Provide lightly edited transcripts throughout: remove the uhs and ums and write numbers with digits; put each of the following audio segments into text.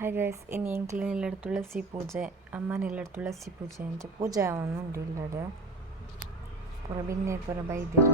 Hi guys, ಇನ್ನು ಎಂಕ್ಲೆನೆಲ್ಲಡ ತುಳಸಿ ಪೂಜೆ ಅಮ್ಮನೆಲ್ಲಡ ತುಳಸಿ ಪೂಜೆ ಅಂಚ ಪೂಜೆ ಅವನು ಉಂಡು ಇಲ್ಲಡ ಪೂರ ಬಿನ್ನೇರು ಪೂರ ಬೈದೆರು.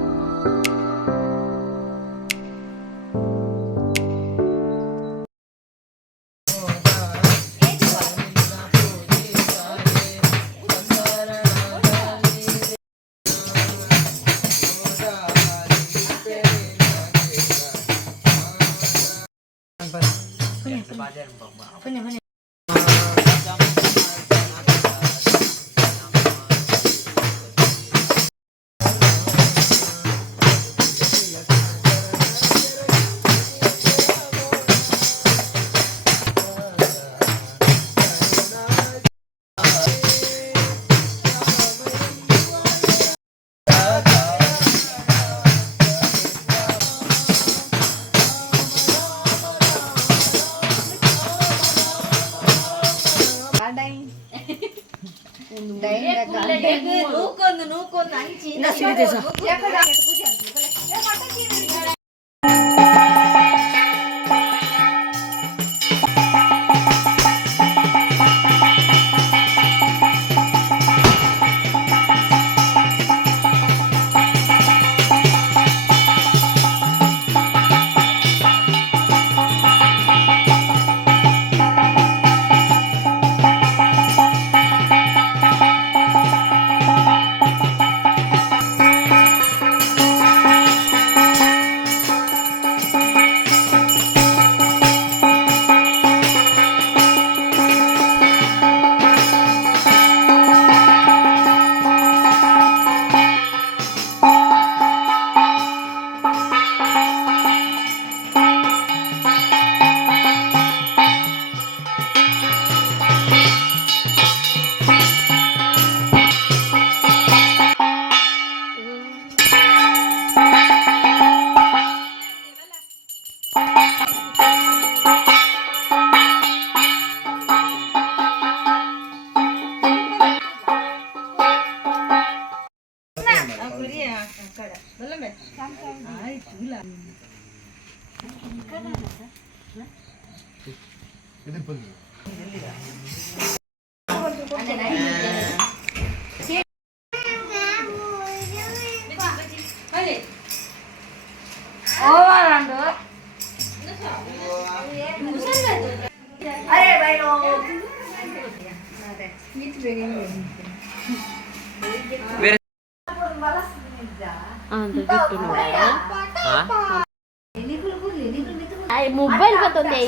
ಮೊಬೈಲ್ ಬರ್ತದೆ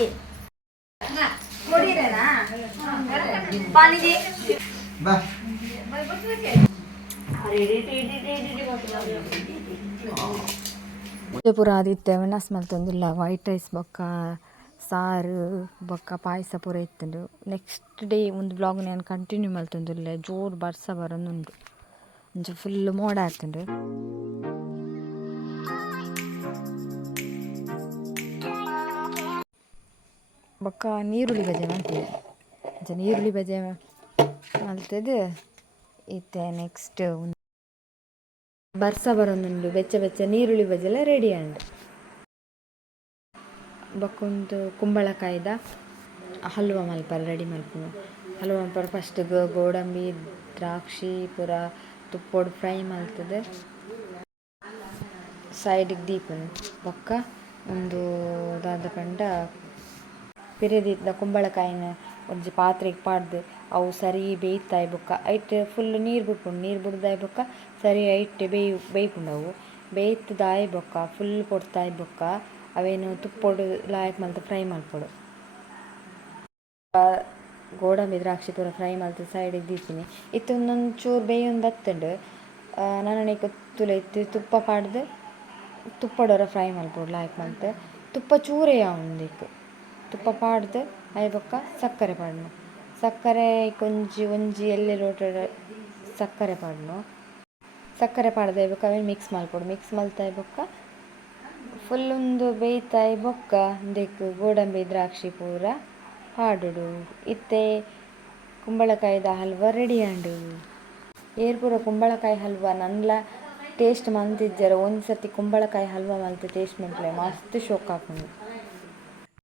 ಪೂರ ಆದಿತ್ತೆ ಮೆಣಸ್ ಮಲ್ತೊಂದುಲ್ಲ ವೈಟ್ ರೈಸ್ ಬೊಕ್ಕ ಸಾರು ಬೊಕ್ಕ ಪಾಯಸ ಪೂರ ಇತ್ತುಂಡು. ನೆಕ್ಸ್ಟ್ ಡೇ ಒಂದು ಬ್ಲಾಗ್ ನಾನು ಕಂಟಿನ್ಯೂ ಮಲ್ತೊಂದುಲ್ಲೆ ಜೋರು ಬರ್ಸ ಬರೋಂದುಂಡು ಅಂಚ ಫುಲ್ ಮೋಡ ಆಯ್ತುಂಡು. ಬೊಕ್ಕ ನೀರುಳ್ಳಿ ಬಜೆ ಮಾಡ್ತಿದ್ದೆ ಅಂಚ ನೀರುಳ್ಳಿ ಬಜೆ ಮಲ್ತದ್ದು ಇತ್ತೆ. ನೆಕ್ಸ್ಟ್ ಬರ್ಸ ಬರೋಂದುಂಡು ಬೆಚ್ಚ ಬೆಚ್ಚ ನೀರುಳ್ಳಿ ಬಜೆಲ್ಲ ರೆಡಿ ಆಂಡು. ಬೊಕ್ಕೊಂದು ಕುಂಬಳಕಾಯ್ದ ಹಲ್ವ ಮಲ್ಪರ ರೆಡಿ ಮಲ್ಪುನು. ಹಲ್ವ ಮಲ್ಪರ ಫಸ್ಟ್ ಗೋಡಂಬಿ ದ್ರಾಕ್ಷಿ ಪೂರ ತುಪ್ಪೊಡು ಫ್ರೈ ಮಲ್ತದೆ ಸೈಡಿಗೆ ದೀಪುನು. ಬೊಕ್ಕ ಒಂದು ದಾದ ಪಂಡ ಪಿರೆದಿದ್ದ ಕುಂಬಳಕಾಯಿನ ಒಂಜಿ ಪಾತ್ರೆಗೆ ಪಾಡ್ದು ಅವು ಸರಿ ಬೇಯ್ತಾಯಿ ಬೊಕ್ಕ ಐಟ್ ಫುಲ್ ನೀರು ಬಿಡ್ಪುಂಡು. ನೀರು ಬಿಡ್ದಾಯಿ ಬೊಕ್ಕ ಸರಿ ಐಟ್ ಬೇಯ್ಪುಂಡು. ಅವು ಬೇಯ್ತದಾಯಿ ಬೊಕ್ಕ ಫುಲ್ ಕೊಡ್ತಾಯಿ ಬೊಕ್ಕ ಅವೇನು ತುಪ್ಪೊಡು ಲಾಯಕ್ ಮಲ್ತು ಫ್ರೈ ಮಲ್ಪೊಡು. ಗೋಡಂಬಿ ದ್ರಾಕ್ಷಿ ಪೂರ ಫ್ರೈ ಮಲ್ತು ಸೈಡಿಗೆ ದೀಪಿನಿ. ಇತ್ತು ಒಂದೊಂದು ಚೂರು ಬೇಯೊಂದು ಹತ್ತುಂಡು ನನ್ನ ಕೊತ್ತುಲ ಇತ್ತು ತುಪ್ಪ ಪಾಡ್ದು ತುಪ್ಪಡೋರ ಫ್ರೈ ಮಲ್ಪೊಡು ಲಾಯಕ್ ಮಲ್ತು. ತುಪ್ಪ ಚೂರೇ ಉಂದಿಕ್ಕು ತುಪ್ಪ ಪಾಡ್ದು ಅಯ್ಯ ಬೊಕ್ಕ ಸಕ್ಕರೆ ಪಾಡ್ನು. ಸಕ್ಕರೆ ಒಂಜಿ ಎಲ್ಲೆ ಲೋಟ ಸಕ್ಕರೆ ಪಾಡ್ನು. ಸಕ್ಕರೆ ಪಾಡ್ದೆ ಬೊಕ್ಕ ಅವೇನು ಮಿಕ್ಸ್ ಮಲ್ಪೊಡು. ಮಿಕ್ಸ್ ಮಲ್ತಾಯಿ ಬೊಕ್ಕ ಫುಲ್ ಒಂದು ಬೇಯ್ತಾಯಿ ಬೊಕ್ಕ ದೆಕ್ಕು ಗೋಡಂಬಿ ದ್ರಾಕ್ಷಿ ಪೂರ ಪಾಡುಡು. ಇತ್ತೆ ಕುಂಬಳಕಾಯಿದ ಹಲ್ವ ರೆಡಿ ಆಂಡು. ಏರ್ ಪೂರ ಕುಂಬಳಕಾಯಿ ಹಲ್ವ ನನ್ಲ ಟೇಸ್ಟ್ ಮಂತಿಜ್ಜರ ಒಂದು ಸರ್ತಿ ಕುಂಬಳಕಾಯಿ ಹಲ್ವ ಮಲ್ತು ಟೇಸ್ಟ್ ಮಂತ್ಲೆ ಮಸ್ತ್ ಶೋಕ್ ಹಾಕೊಂಡು.